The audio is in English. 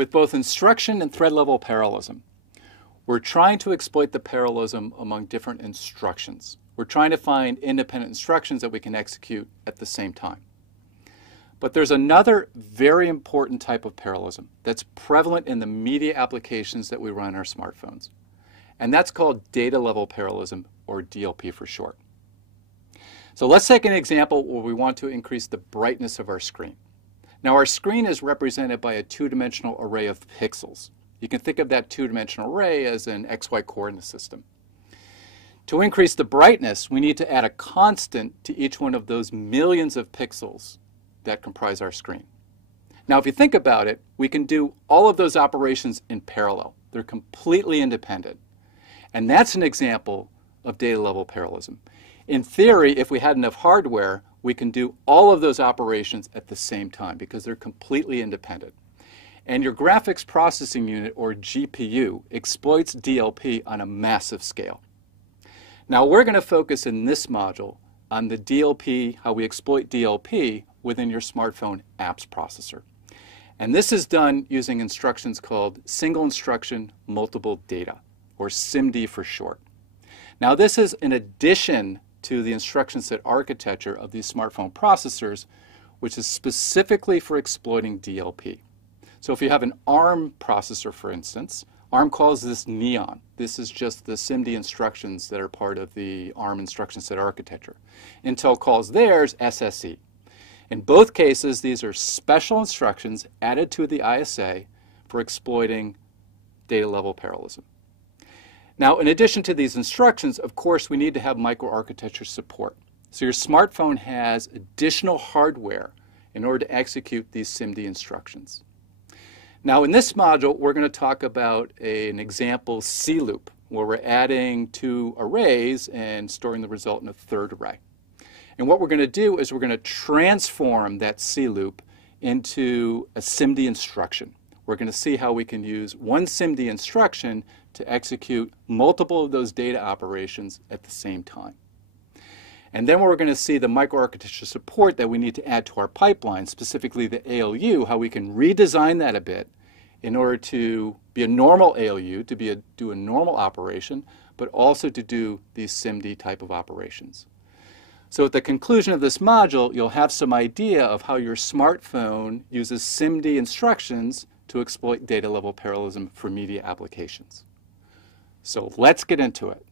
With both instruction and thread level parallelism, we're trying to exploit the parallelism among different instructions. We're trying to find independent instructions that we can execute at the same time. But there's another very important type of parallelism that's prevalent in the media applications that we run on our smartphones. And that's called data level parallelism, or DLP for short. So let's take an example where we want to increase the brightness of our screen. Now our screen is represented by a two-dimensional array of pixels. You can think of that two-dimensional array as an XY coordinate system. To increase the brightness, we need to add a constant to each one of those millions of pixels that comprise our screen. Now if you think about it, we can do all of those operations in parallel. They're completely independent. And that's an example of data level parallelism. In theory, if we had enough hardware, we can do all of those operations at the same time because they're completely independent. And your graphics processing unit, or GPU, exploits DLP on a massive scale. Now we're going to focus in this module on the DLP, how we exploit DLP within your smartphone apps processor. And this is done using instructions called single instruction multiple data, or SIMD for short. Now this is in addition to the instruction set architecture of these smartphone processors, which is specifically for exploiting DLP. So if you have an ARM processor, for instance, ARM calls this Neon. This is just the SIMD instructions that are part of the ARM instruction set architecture. Intel calls theirs SSE. In both cases, these are special instructions added to the ISA for exploiting data level parallelism. Now, in addition to these instructions, of course, we need to have microarchitecture support. So your smartphone has additional hardware in order to execute these SIMD instructions. Now, in this module, we're going to talk about an example C loop, where we're adding two arrays and storing the result in a third array. And what we're going to do is we're going to transform that C loop into a SIMD instruction. We're going to see how we can use one SIMD instruction to execute multiple of those data operations at the same time. And then we're going to see the microarchitecture support that we need to add to our pipeline, specifically the ALU, how we can redesign that a bit in order to be a normal ALU, to do a normal operation, but also to do these SIMD type of operations. So at the conclusion of this module, you'll have some idea of how your smartphone uses SIMD instructions to exploit data level parallelism for media applications. So let's get into it.